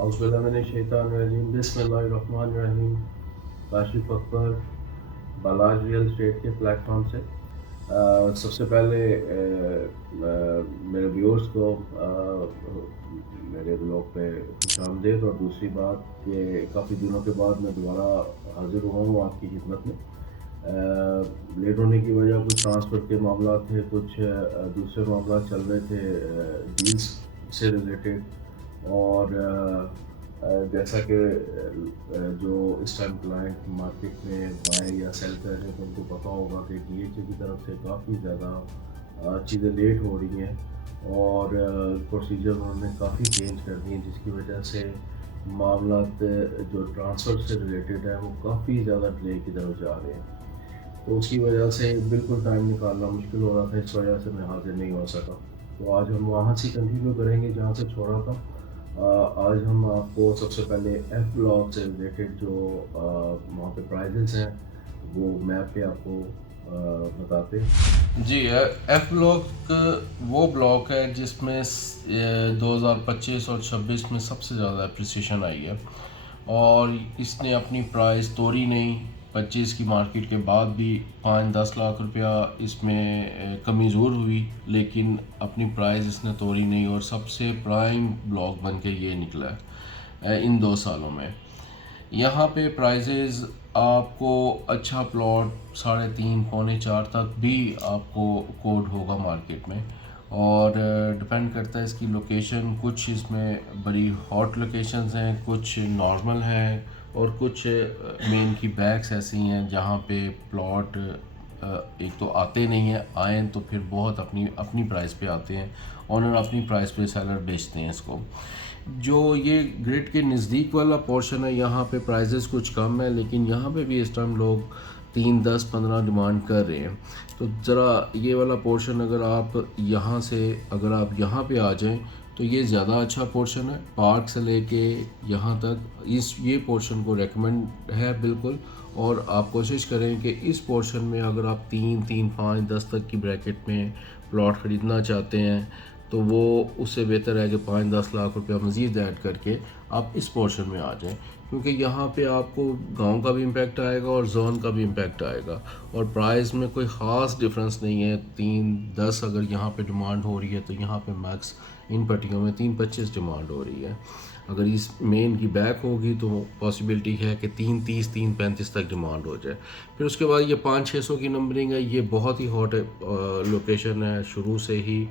औज़ुबिल्लाहिमिनश्शैतानिर्रजीम बिस्मिल्लाहिर्रहमानिर्रहीम। काशिफ अकबर बालाज real estate के platform से सबसे पहले मेरे व्यूअर्स को मेरे ब्लॉग पे खुशामदीद। और दूसरी बात कि काफ़ी दिनों के बाद मैं दोबारा हाज़िर हुआ हूँ आपकी खिदमत में। लेट होने की वजह कुछ ट्रांसफ़र के मामला थे, कुछ दूसरे मामला चल रहे थे डील्स से रिलेटेड। और जैसा कि जो इस टाइम क्लाइंट मार्केट में बाय या सेल कर रहे हैं तो उनको पता होगा कि डीएचए की तरफ से काफ़ी ज़्यादा चीज़ें लेट हो रही हैं और प्रोसीजर उन्होंने काफ़ी चेंज कर दिए, जिसकी वजह से मामला जो ट्रांसफ़र से रिलेटेड है वो काफ़ी ज़्यादा डिले की तरफ जा रहे हैं। तो उसकी वजह से बिल्कुल टाइम निकालना मुश्किल हो रहा था, इस वजह से मैं हाज़िर नहीं हो सका। तो आज हम वहाँ से कंटिन्यू करेंगे जहाँ से छोड़ा था। आज हम आपको सबसे पहले एफ ब्लॉक से रिलेटेड जो वहाँ पे प्राइजेस हैं वो मैप पे आपको बताते हैं। जी, एफ ब्लॉक वो ब्लॉक है जिसमें 2025 और 26 में सबसे ज़्यादा अप्रिसिएशन आई है और इसने अपनी प्राइस तोड़ी नहीं। 25 की मार्केट के बाद भी 5-10 लाख रुपया इसमें कमी ज़रूर हुई, लेकिन अपनी प्राइस इसने तोड़ी नहीं और सबसे प्राइम ब्लॉक बन के ये निकला है इन 2 सालों में। यहाँ पे प्राइजेज़ आपको अच्छा प्लॉट 3.5 पौने 4 तक भी आपको कोड होगा मार्केट में। और डिपेंड करता है इसकी लोकेशन। कुछ इसमें बड़ी हॉट लोकेशंस हैं, कुछ नॉर्मल हैं और कुछ मेन की बैक्स ऐसी हैं जहाँ पे प्लॉट एक तो आते नहीं हैं, आए तो फिर बहुत अपनी अपनी प्राइस पे आते हैं। ऑनर अपनी प्राइस पे सेलर बेचते हैं इसको। जो ये ग्रिड के नज़दीक वाला पोर्शन है यहाँ पे प्राइजेस कुछ कम है, लेकिन यहाँ पे भी इस टाइम लोग 3, 10, 15 डिमांड कर रहे हैं। तो ज़रा ये वाला पोर्शन अगर आप यहाँ पे आ जाएं तो ये ज़्यादा अच्छा पोर्शन है। पार्क से लेके यहाँ तक ये पोर्शन को रेकमेंड है बिल्कुल। और आप कोशिश करें कि इस पोर्शन में अगर आप 3, 5, 10 तक की ब्रैकेट में प्लॉट ख़रीदना चाहते हैं तो वो उससे बेहतर है कि 5-10 लाख रुपया मज़ीद ऐड करके आप इस पोर्शन में आ जाएं, क्योंकि यहाँ पे आपको गांव का भी इम्पैक्ट आएगा और जोन का भी इम्पैक्ट आएगा और प्राइस में कोई ख़ास डिफरेंस नहीं है। 3-10 अगर यहाँ पे डिमांड हो रही है तो यहाँ पे मैक्स इन पट्टियों में 3-25 डिमांड हो रही है। अगर इस मेन की बैक होगी तो पॉसिबिलिटी है कि 3-30, 3-35 तक डिमांड हो जाए। फिर उसके बाद ये 500-600 की नंबरिंग है। ये बहुत ही हॉट लोकेशन है, शुरू से ही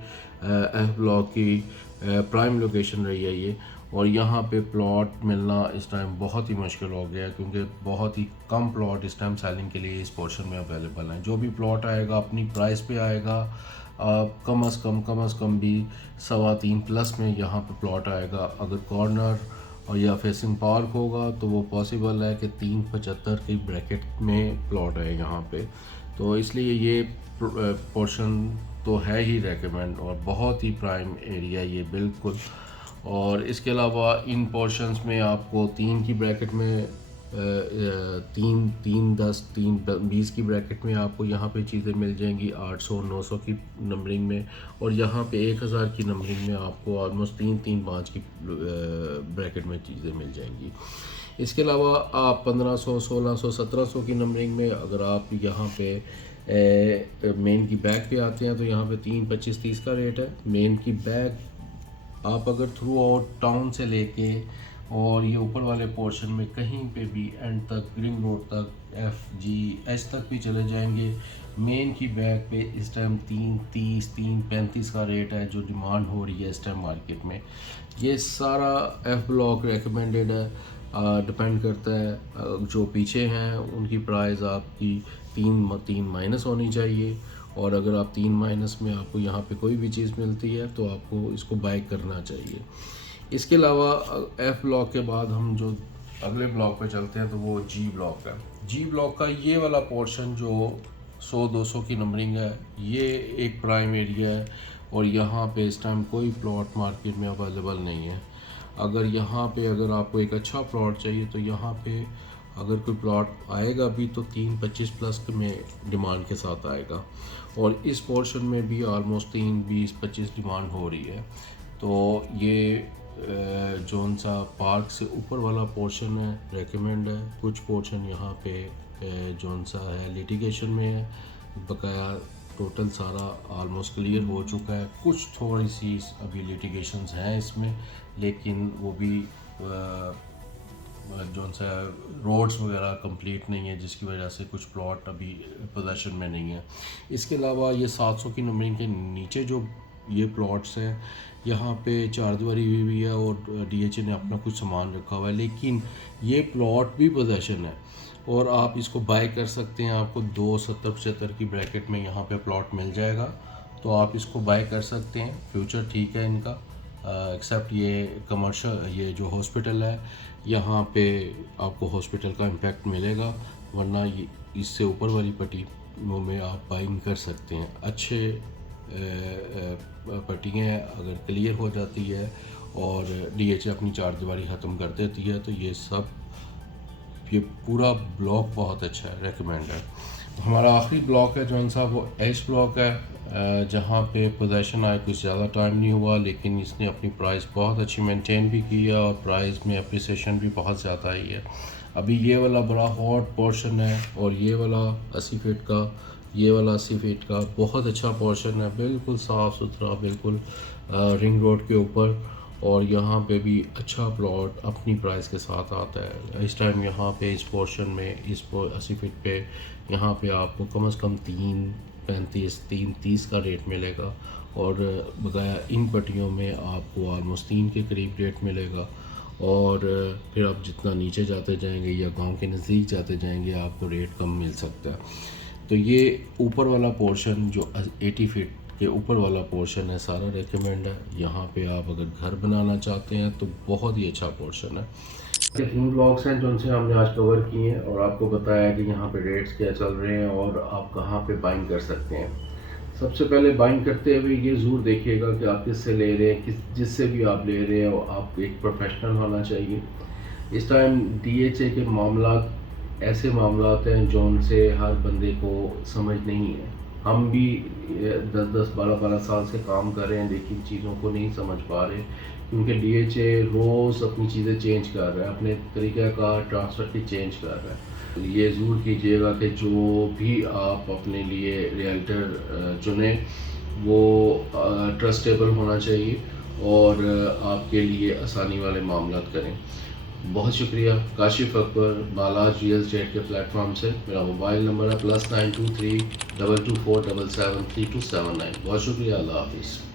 एफ ब्लॉक की प्राइम लोकेशन रही है ये। और यहाँ पे प्लॉट मिलना इस टाइम बहुत ही मुश्किल हो गया है, क्योंकि बहुत ही कम प्लॉट इस टाइम सेलिंग के लिए इस पोर्शन में अवेलेबल हैं। जो भी प्लॉट आएगा अपनी प्राइस पे आएगा। कम अज़ कम भी 3.25 प्लस में यहाँ पे प्लॉट आएगा। अगर कॉर्नर और या फेसिंग पार्क होगा तो वो पॉसिबल है कि 3.75 की ब्रैकेट में प्लॉट है यहाँ पे। तो इसलिए ये पोर्शन तो है ही रेकमेंड और बहुत ही प्राइम एरिया ये बिल्कुल। और इसके अलावा इन पोर्शंस में आपको 3 की ब्रैकेट में 3-10, 3-20 की ब्रैकेट में आपको यहाँ पे चीज़ें मिल जाएंगी 800-900 की नंबरिंग में। और यहाँ पे 1000 की नंबरिंग में आपको ऑलमोस्ट 3-5 की ब्रैकेट में चीज़ें मिल जाएंगी। इसके अलावा आप 1500, 1600, 1700 की नंबरिंग में अगर आप यहाँ पे मेन की बैग पे आते हैं तो यहाँ पे 3-25-30 का रेट है। मेन की बैग आप अगर थ्रू आउट टाउन से लेके और ये ऊपर वाले पोर्शन में कहीं पे भी एंड तक रिंग रोड तक FGH तक भी चले जाएंगे, मेन की बैग पे इस टाइम 330, 335 का रेट है जो डिमांड हो रही है इस टाइम मार्केट में। ये सारा एफ ब्लॉक रेकमेंडेड है। डिपेंड करता है जो पीछे हैं उनकी प्राइस आपकी 3 माइनस होनी चाहिए। और अगर आप 3 माइनस में आपको यहाँ पे कोई भी चीज़ मिलती है तो आपको इसको बाय करना चाहिए। इसके अलावा एफ ब्लॉक के बाद हम जो अगले ब्लॉक पे चलते हैं तो वो जी ब्लॉक है। जी ब्लॉक का ये वाला पोर्शन जो 100-200 की नंबरिंग है, ये एक प्राइम एरिया है और यहाँ पे इस टाइम कोई प्लॉट मार्केट में अवेलेबल नहीं है। अगर आपको एक अच्छा प्लॉट चाहिए तो यहाँ पे अगर कोई प्लॉट आएगा भी तो 325 प्लस में डिमांड के साथ आएगा। और इस पोर्शन में भी ऑलमोस्ट 3, 20, 25 डिमांड हो रही है। तो ये जोन सा पार्क से ऊपर वाला पोर्शन है रेकमेंड है। कुछ पोर्शन यहाँ पे जोन सा है लिटिगेशन में है, बकाया टोटल सारा आलमोस्ट क्लियर हो चुका है। कुछ थोड़ी सी अभी लिटिगेशंस हैं इसमें, लेकिन वो भी जोन सा रोड्स वगैरह कंप्लीट नहीं है, जिसकी वजह से कुछ प्लॉट अभी पोजेशन में नहीं है। इसके अलावा ये 700 की नंबरिंग के नीचे जो ये प्लॉट्स हैं, यहाँ पे चारदीवारी हुई है और डीएचए ने अपना कुछ सामान रखा हुआ है, लेकिन ये प्लॉट भी पोजेशन है और आप इसको बाय कर सकते हैं। आपको 270-75 की ब्रैकेट में यहाँ पे प्लॉट मिल जाएगा, तो आप इसको बाय कर सकते हैं। फ्यूचर ठीक है इनका, एक्सेप्ट ये कमर्शियल, ये जो हॉस्पिटल है यहाँ पे आपको हॉस्पिटल का इम्पैक्ट मिलेगा, वरना ये इससे ऊपर वाली पट्टियों में आप बाइंग कर सकते हैं। अच्छे पट्टियाँ अगर क्लियर हो जाती है और डीएचए अपनी चारदीवारी ख़त्म कर देती है, तो ये पूरा ब्लॉक बहुत अच्छा है, रेकमेंड है। हमारा आखिरी ब्लॉक है जौन सा वो एच ब्लॉक है, जहाँ पे पोजेशन आए कुछ ज़्यादा टाइम नहीं हुआ, लेकिन इसने अपनी प्राइस बहुत अच्छी मेंटेन भी की है और प्राइस में अप्रिसिएशन भी बहुत ज़्यादा आई है। अभी ये वाला बड़ा हॉट पोर्शन है और ये वाला 80 फीट का, ये वाला 80 फीट का बहुत अच्छा पोर्शन है, बिल्कुल साफ़ सुथरा, बिल्कुल रिंग रोड के ऊपर। और यहाँ पे भी अच्छा प्लॉट अपनी प्राइस के साथ आता है। इस टाइम यहाँ पे इस पोर्शन में, इस 80 फीट पे यहाँ पे आपको कम से कम 3.35-3.30 का रेट मिलेगा, और बकाया इन पट्टियों में आपको ऑलमोस्ट 3 के करीब रेट मिलेगा। और फिर आप जितना नीचे जाते जाएंगे या गांव के नज़दीक जाते जाएंगे, आपको रेट कम मिल सकता है। तो ये ऊपर वाला पोर्शन जो 80 फीट के ऊपर वाला पोर्शन है, सारा रेकमेंड है। यहाँ पे आप अगर घर बनाना चाहते हैं तो बहुत ही अच्छा पोर्शन है। ये 3 ब्लॉक्स हैं जो उनसे हमने आज कवर किए हैं और आपको बताया कि यहाँ पे रेट्स क्या चल रहे हैं और आप कहाँ पे बाइंग कर सकते हैं। सबसे पहले बाइंग करते हुए ये ज़रूर देखिएगा कि आप किससे ले रहे हैं, जिससे भी आप ले रहे हैं और आप एक प्रोफेशनल होना चाहिए। इस टाइम डीएचए के मामला ऐसे मामला हैं जो उनसे हर बंदे को समझ नहीं है। हम भी 10-10, 12-12 साल से काम कर रहे हैं, लेकिन चीज़ों को नहीं समझ पा रहे, क्योंकि डीएचए रोज़ अपनी चीज़ें चेंज कर रहा है, अपने तरीक़ा का ट्रांसफ़र की चेंज कर रहा है। ये ज़रूर कीजिएगा कि जो भी आप अपने लिए रियल्टर चुनें वो ट्रस्टेबल होना चाहिए और आपके लिए आसानी वाले मामला करें। बहुत शुक्रिया। काशिफ अकबर, बालाज रियल एस्टेट के प्लेटफॉर्म से। मेरा मोबाइल नंबर है +923 224 77 3279। बहुत शुक्रिया। अल्लाह हाफिज़।